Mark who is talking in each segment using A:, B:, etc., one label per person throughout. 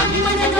A: ಅಮ್ಮನ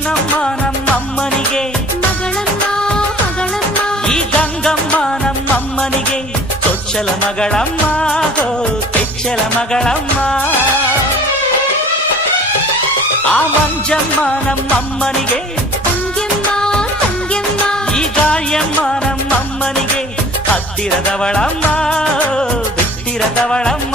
B: ಈ ಚಿನ್ನಮ್ಮ ನಮ್ಮಮ್ಮನಿಗೆ.
A: ಮಗಳಮ್ಮ ಮಗಳಮ್ಮ
B: ಈ ಗಂಗಮ್ಮ ನಮ್ಮಮ್ಮನಿಗೆ. ಚೊಚ್ಚಲ ಮಗಳಮ್ಮ ಹೋ ಕೆಚ್ಚಲ ಮಗಳಮ್ಮ. ಆ ಮಂಜಮ್ಮ ನಮ್ಮಮ್ಮನಿಗೆ.
A: ತಂಗೆಮ್ಮ ತಂಗೆಮ್ಮ
B: ಈ ಗಾಯಮ್ಮ ನಮ್ಮಮ್ಮನಿಗೆ. ಹತ್ತಿರದವಳಮ್ಮ ಬಿಟ್ಟಿರದವಳಮ್ಮ.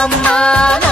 B: నామమ్మా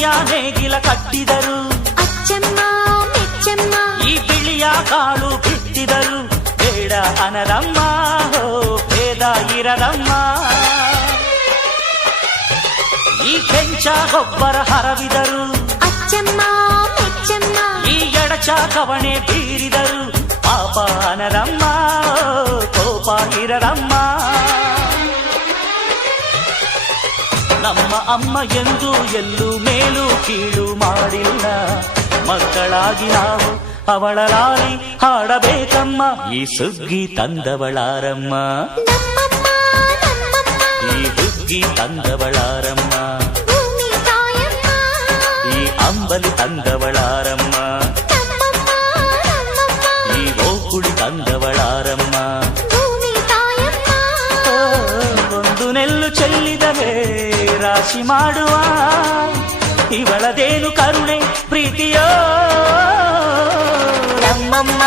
A: ಈ
B: ಕರಿಯ ನೇಗಿಲ ಕಟ್ಟಿದರು
A: ಅಚ್ಚಮ್ಮ ಮೆಚ್ಚಮ್ಮ
B: ಈ ಬಿಳಿಯ ಕಾಳು ಬಿತ್ತಿದರು ಬೇಡ ಅನರಮ್ಮ ಹೋ ಭೇದ ಇರದಮ್ಮ ಈ ಕೆಂಚ ಗೊಬ್ಬರ ಹರವಿದರು
A: ಅಚ್ಚಮ್ಮ ಮೆಚ್ಚಮ್ಮ
B: ಈ ಎಡಚ ಕವಣೆ ಬೀರಿದರು ಪಾಪ ಅನರಮ್ಮ ಕೋಪ ಇರದಮ್ಮ ನಮ್ಮ ಅಮ್ಮ ಎಂದು ಎಲ್ಲೂ ಮೇಲು ಕೀಳು ಮಾಡಿಲ್ಲ ಮಕ್ಕಳಾಗಿ ನಾವು ಅವಳ ಲಾಲಿ ಹಾಡಬೇಕಮ್ಮ ಈ ಸುಗ್ಗಿ ತಂದವಳಾರಮ್ಮ
A: ನಮ್ಮಮ್ಮ ನಮ್ಮಮ್ಮ
B: ಈ ಹುಗ್ಗಿ ತಂದವಳಾರಮ್ಮ
A: ಭೂಮಿ ತಾಯಮ್ಮ
B: ಈ ಅಂಬಲಿ ತಂದವಳಾರಮ್ಮ
A: ನಮ್ಮಮ್ಮ ನಮ್ಮಮ್ಮ
B: ಈ ಓಕುಳಿ ತಂದವಳಾರಮ್ಮ
A: ಭೂಮಿ ತಾಯಮ್ಮ
B: ಓ, ಒಂದು ನೆಲ್ಲು ಚೆಲ್ಲಿದರೆ ರಾಶಿ ಮಾಡುವ ಇವಳದೇನು ಕರುಣೆ ಪ್ರೀತಿಯೋ ನಮ್ಮಮ್ಮ